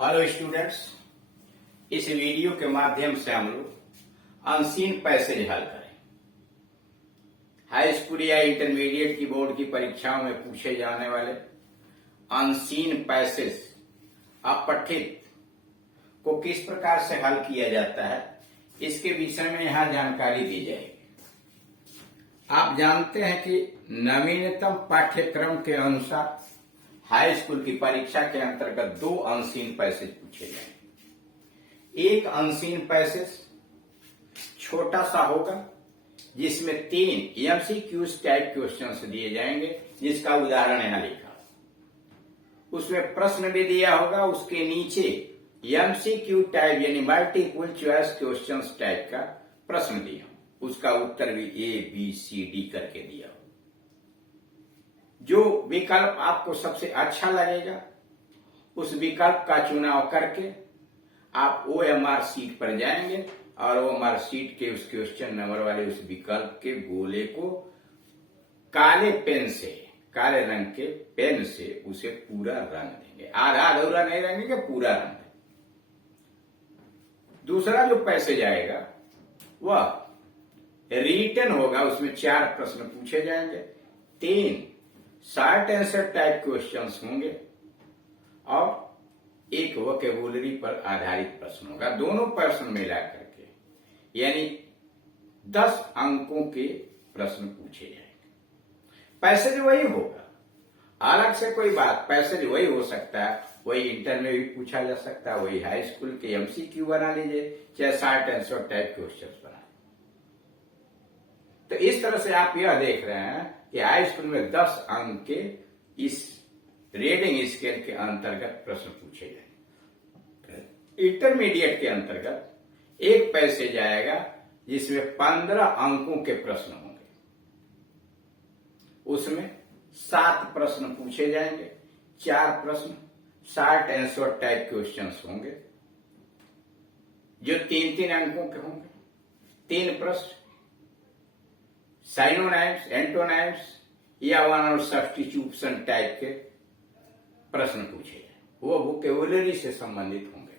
Hello students, इस video के माध्यम से हम लोग अनसीन पैसेज हल करें। हाई स्कूल या इंटरमीडिएट की बोर्ड की परीक्षाओं में पूछे जाने वाले अनसीन पैसेज अपठित को किस प्रकार से हल किया जाता है, इसके विषय में यहाँ जानकारी दी जाएगी। आप जानते हैं कि नवीनतम पाठ्यक्रम के अनुसार हाई स्कूल की परीक्षा के अंतर्गत 2 अनसीन पैसेज पूछे जाएंगे। एक अनसीन पैसेज छोटा सा होगा जिसमें 3 एमसीक्यूज टाइप क्वेश्चंस दिए जाएंगे, जिसका उदाहरण यहां लिखा। उसमें प्रश्न भी दिया होगा, उसके नीचे एमसीक्यू टाइप यानी मल्टीपल चॉइस क्वेश्चंस टाइप का प्रश्न दिया, उसका उत्तर भी ABCD करके दिया। जो विकल्प आपको सबसे अच्छा लगेगा उस विकल्प का चुनाव करके आप OMR सीट पर जाएंगे और OMR सीट के उस क्वेश्चन नंबर वाले उस विकल्प के गोले को काले पेन से, काले रंग के पेन से उसे पूरा रंग देंगे। आधा अधूरा नहीं रंगेंगे, पूरा रंग देंगे। दूसरा जो पैसेज आएगा वह रिटन होगा, उसमें 4 प्रश्न पूछे जाएंगे, 3 शॉर्ट आंसर टाइप क्वेश्चंस होंगे और एक वोकेबुलरी पर आधारित प्रश्न होगा। दोनों प्रश्न मिला करके यानी 10 अंकों के प्रश्न पूछे जाएंगे। पैसेज वही होगा, अलग से कोई बात, पैसेज वही हो सकता है, वही इंटर में भी पूछा जा सकता है, वही हाई स्कूल के MCQ बना लीजिए, चाहे शॉर्ट आंसर टाइप क्वेश्चन बना। तो इस तरह से आप यह देख रहे हैं कि हाई स्कूल में 10 अंक के इस रीडिंग स्केल के अंतर्गत प्रश्न पूछे जाएंगे। इंटरमीडिएट के अंतर्गत एक पैसेज आएगा जिसमें 15 अंकों के प्रश्न होंगे। उसमें 7 प्रश्न पूछे जाएंगे, 4 प्रश्न शॉर्ट आंसर टाइप क्वेश्चंस होंगे जो 3-3 अंकों के होंगे, 3 प्रश्न साइनोनाइम्स, एंटोनाइम्स या वन और सब्स्टिट्यूशन टाइप के प्रश्न पूछे जाए, वो वोकेबुलरी से संबंधित होंगे।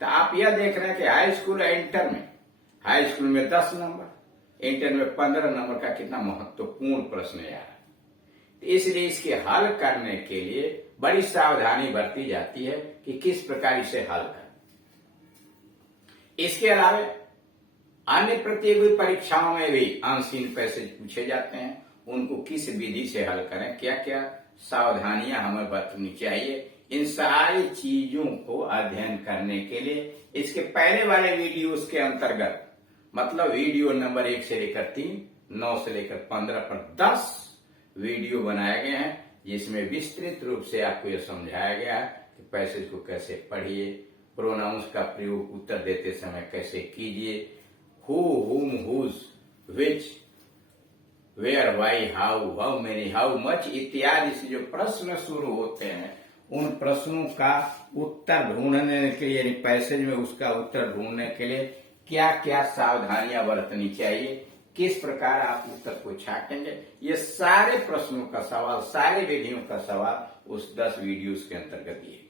तो आप यह देख रहे हैं कि हाई स्कूल और इंटर में, हाई स्कूल में 10 नंबर, इंटर में 15 नंबर का कितना महत्वपूर्ण प्रश्न है यार। तो इसलिए इसके हल करने के लिए बड़ी सावधानी बरती जाती है कि किस प्रकार इसे हल करें। इसके अलावा अन्य प्रतियोगी परीक्षाओं में भी अनसीन पैसेज पूछे जाते हैं, उनको किस विधि से हल करें, क्या क्या सावधानियां हमें बरतनी चाहिए, इन सारी चीजों को अध्ययन करने के लिए इसके पहले वाले वीडियोस के अंतर्गत, मतलब वीडियो नंबर 1 से लेकर 3, 9 से लेकर 15 पर 10 वीडियो बनाए गए हैं, जिसमें विस्तृत रूप से आपको यह समझाया गया है कि पैसेज को कैसे पढ़िए, प्रोनाउंस का प्रयोग उत्तर देते समय कैसे कीजिए, who, whom, whose, which, where, why, how many, how much इत्यादि से जो प्रश्न शुरू होते हैं, उन प्रश्नों का उत्तर ढूंढने के लिए, यानी पैसेज में उसका उत्तर ढूंढने के लिए क्या क्या सावधानियां बरतनी चाहिए, किस प्रकार आप उत्तर को छाटेंगे, ये सारे प्रश्नों का सवाल, सारे विधियों का सवाल उस 10 वीडियोस के अंतर्गत दिए,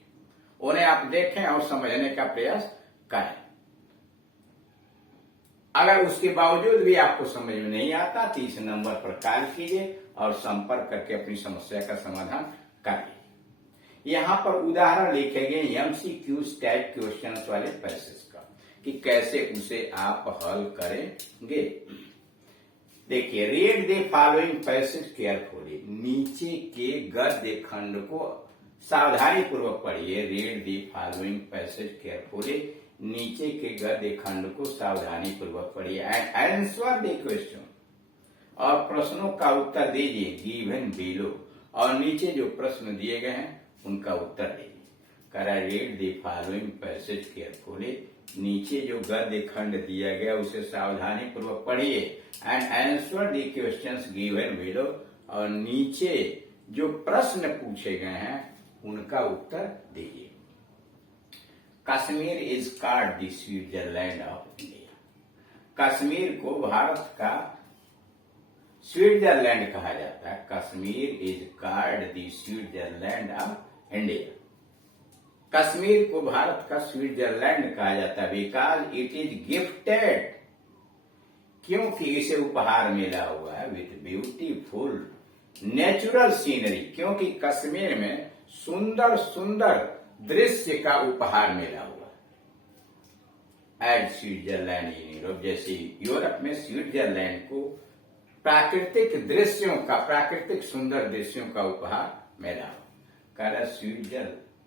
उन्हें आप देखें और समझने का प्रयास करें। अगर उसके बावजूद भी आपको समझ में नहीं आता तो इस नंबर पर कॉल कीजिए और संपर्क करके अपनी समस्या का समाधान करिए। यहाँ पर उदाहरण लिखे गए MCQ टाइप क्वेश्चन वाले पैसेज का कि कैसे उसे आप हल करेंगे। देखिए, read the following passage carefully, नीचे के गद्य खंड को सावधानी पूर्वक पढ़िए। Read the following passage carefully, नीचे के गद्य खंड को सावधानी पूर्वक पढ़िए एंड आंसर द क्वेश्चन, और प्रश्नों का उत्तर दीजिए गिवन बिलो, और नीचे जो प्रश्न दिए गए हैं उनका उत्तर दीजिए। करा read the following passage carefully, नीचे जो गद्य खंड दिया गया उसे सावधानी पूर्वक पढ़िए and answer the questions given below, और नीचे जो प्रश्न पूछे गए हैं उनका उत्तर दीजिए। Kashmir is called the Switzerland of India, Kashmir को भारत का स्विट्जरलैंड कहा जाता है। Kashmir is called the Switzerland of India. Kashmir को भारत का स्विट्जरलैंड कहा जाता है बिकॉज इट इज गिफ्टेड, क्योंकि इसे उपहार मिला हुआ है विथ ब्यूटीफुल नेचुरल सीनरी, क्योंकि कश्मीर में सुंदर सुंदर दृश्य का उपहार मिला हुआ है। एज स्विट्जरलैंड इन यूरोप, जैसे यूरोप में स्विट्जरलैंड को प्राकृतिक दृश्यों का, प्राकृतिक सुंदर दृश्यों का उपहार मिला हुआ।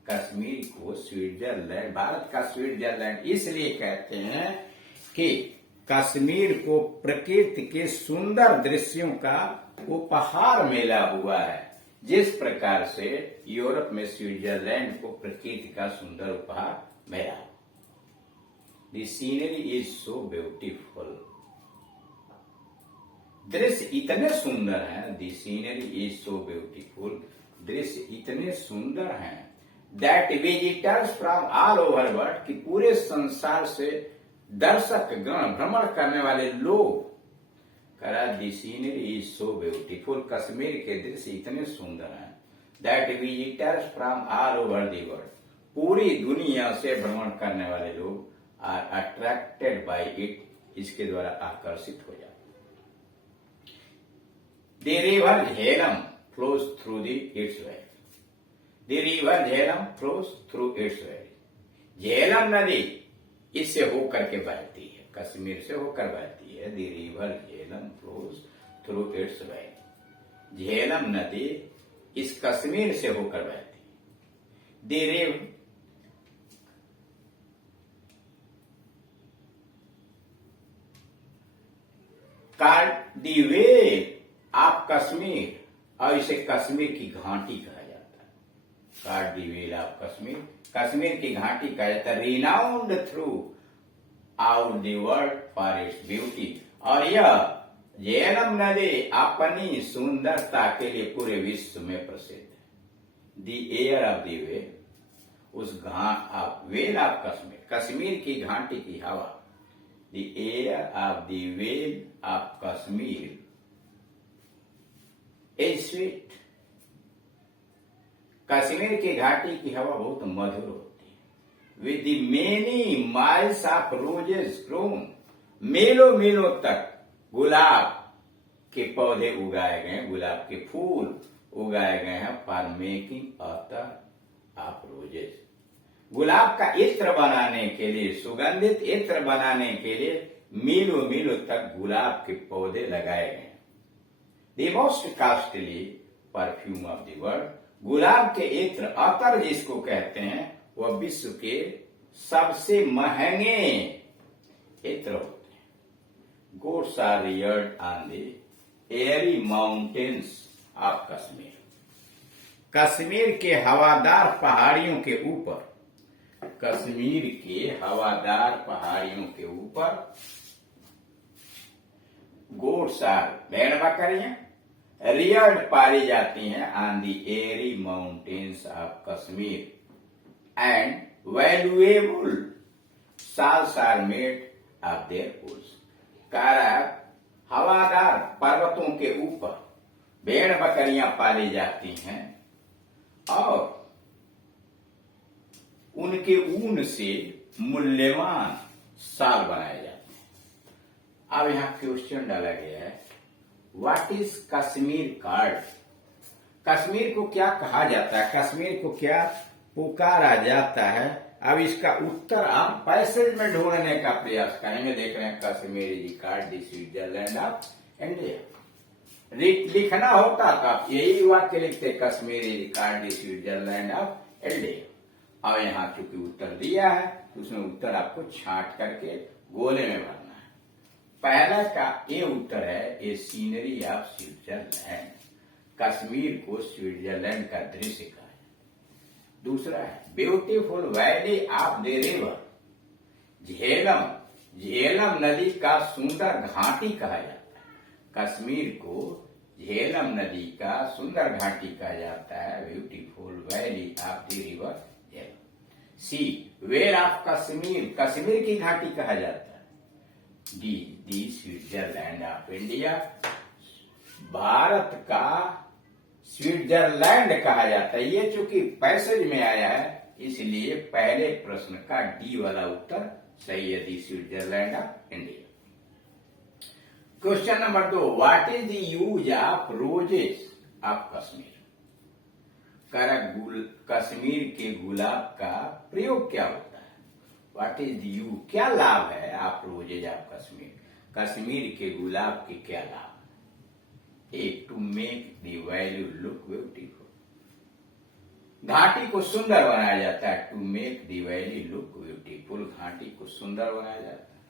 कश्मीर को स्विट्जरलैंड, भारत का स्विट्जरलैंड इसलिए कहते हैं कि कश्मीर को प्रकृति के सुंदर दृश्यों का उपहार मिला हुआ है, जिस प्रकार से यूरोप में स्विट्जरलैंड को प्रकृति का सुंदर उपहार मिला। The scenery is so beautiful, दृश्य इतने सुंदर हैं। The scenery is so beautiful, दृश्य इतने सुंदर हैं that visitors from all over world, कि पूरे संसार से दर्शक गण, भ्रमण करने वाले लोग, the scenery is so beautiful, Kashmir के दृश्य इतने सुंदर हैं that visitors from all over the world, पूरी दुनिया से भ्रमण करने वाले लोग आर अट्रैक्टेड बाय इट, इसके द्वारा आकर्षित हो जाते। The river Jhelum flows through it's valley, the river Jhelum flows through it's valley, Jhelum नदी इससे होकर के बहती है, कश्मीर से होकर बहती है। The river Jhelum flows through it's valley, Jhelum नदी इस कश्मीर से होकर बहती है। The river card the way of Kashmir, और इसे कश्मीर की घाटी कहा जाता है। Card the way of Kashmir, Kashmir की घाटी कहा जाता है। Renowned through out the world for its beauty, और यह झेलम नदी अपनी सुंदरता के लिए पूरे विश्व में प्रसिद्ध है। The air of the vale, उस वेल ऑफ कश्मीर, कश्मीर की घाटी की हवा, the air of the vale of Kashmir is sweet, Kashmir की घाटी की हवा बहुत मधुर होती है। With the many miles of roses grown, मीलों मीलों तक गुलाब के पौधे उगाए गए, गुलाब के फूल उगाए गए हैं for making attar of roses, गुलाब का इत्र बनाने के लिए, सुगंधित इत्र बनाने के लिए मीलों मीलों तक गुलाब के पौधे लगाए गए। The most costly perfume of the world, गुलाब के इत्र, अतर जिसको कहते हैं, वह विश्व के सबसे महंगे इत्र होते हैं। Goats are reared on the airy mountains of Kashmir, Kashmir के हवादार पहाड़ियों के ऊपर, कश्मीर के हवादार पहाड़ियों के ऊपर गोट्स आर, भेड़ बकरियां, रियर्ड पाली जाती हैं on the airy mountains of Kashmir and valuable shawls are made of their wools, हवादार पर्वतों के ऊपर भेड़ बकरियां पाली जाती हैं और उनके ऊन से मूल्यवान शाल बनाए जाते हैं। अब यहां क्वेश्चन डाला गया है, what is Kashmir card, Kashmir को क्या कहा जाता है, कश्मीर को क्या पुकारा जाता है। अब इसका उत्तर आप पैसेज में ढूंढने का प्रयास करेंगे। देख रहे हैं Kashmir is called the Switzerland of India, लिखना होता तो आप यही वाक्य लिखते, Kashmir is called the Switzerland of India. अब यहाँ चूंकि उत्तर दिया है तो उसमें उत्तर आपको छांट करके गोले में भरना है। पहला का ये उत्तर है, ए सीनरी ऑफ स्विट्जरलैंड, कश्मीर को स्विट्जरलैंड का दृश्य कहा है। दूसरा है beautiful valley of the river, Jhelum, Jhelum नदी का सुंदर घाटी कहा जाता है, कश्मीर को झेलम नदी का सुंदर घाटी कहा जाता है, beautiful valley of the river Jhelum. See vale of Kashmir, Kashmir की घाटी कहा जाता है। The Switzerland of India, Bharat का स्विट्जरलैंड कहा जाता है। ये चूंकि पैसेज में आया है इसलिए पहले प्रश्न का डी वाला उत्तर सही है, the Switzerland of India. Question number 2, what is the use of roses of Kashmir? Kashmir के गुलाब का प्रयोग क्या होता है? व्हाट इज द यूज, क्या लाभ है आप रोजेज ऑफ कश्मीर, कश्मीर के गुलाब के क्या लाभ है? एक, to make the value look beautiful, घाटी को सुंदर बनाया जाता है। To make the valley look beautiful, घाटी को सुंदर बनाया जाता है।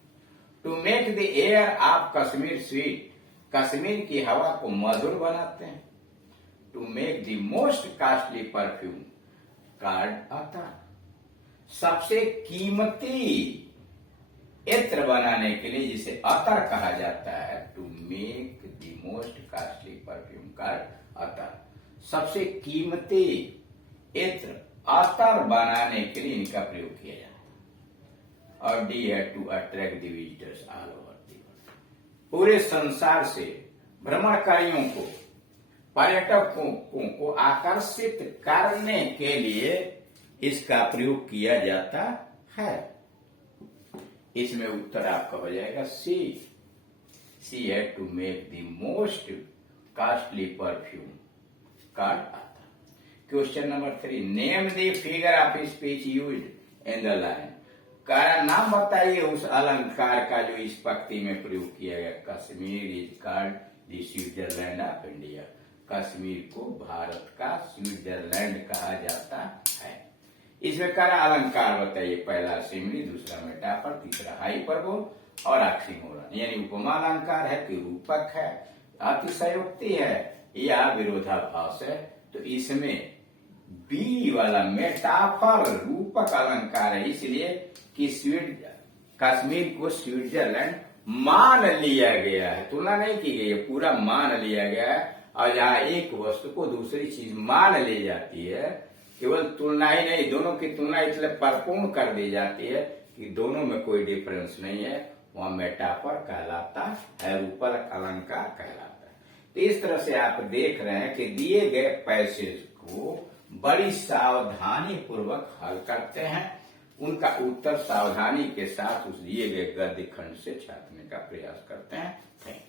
To make the air of Kashmir sweet, Kashmir की हवा को मधुर बनाते हैं। To make the most costly perfume, card आता है। सबसे कीमती इत्र बनाने के लिए जिसे अतर कहा जाता है, to make the most costly perfume, called attar. सबसे कीमती इत्र अतर बनाने के लिए इनका प्रयोग किया जाता है। और डी है, to attract the visitors all over the world, पूरे संसार से भ्रमणकारियों को, पर्यटकों को आकर्षित करने के लिए इसका प्रयोग किया जाता है। इसमें उत्तर आपका हो जाएगा सी। सी है, to make the most costly perfume, card आता। Question number 3, name the figure of speech used in the line, का नाम बताइए उस अलंकार का जो इस पंक्ति में प्रयोग किया गया। Kashmir is called the Switzerland of India, Kashmir को भारत का स्विट्जरलैंड कहा जाता है। इसमें करा अलंकार बताइए, पहला सिमरी, दूसरा मेटाफर, तीसरा हाइपरबोल और ऑक्सीमोरन, यानी उपमा अलंकार है कि रूपक है, अतिशयोक्ति है या विरोधाभास है। तो इसमें बी वाला मेटाफर रूपक अलंकार है, इसलिए कि कश्मीर को स्विट्जरलैंड मान लिया गया है, तुलना नहीं की गई है, पूरा मान लिया गया है। और जहाँ एक वस्तु को दूसरी चीज मान ली जाती है, केवल तुलना ही नहीं, दोनों की तुलना इसलिए परिपूर्ण कर दी जाती है कि दोनों में कोई डिफरेंस नहीं है, वहां मेटाफर कहलाता है, रूपक अलंकार कहलाता है। तो इस तरह से आप देख रहे हैं कि दिए गए पैसेज को बड़ी सावधानी पूर्वक हल करते हैं, उनका उत्तर सावधानी के साथ उस दिए गए गद्य खंड से छापने का प्रयास करते हैं। Thank you.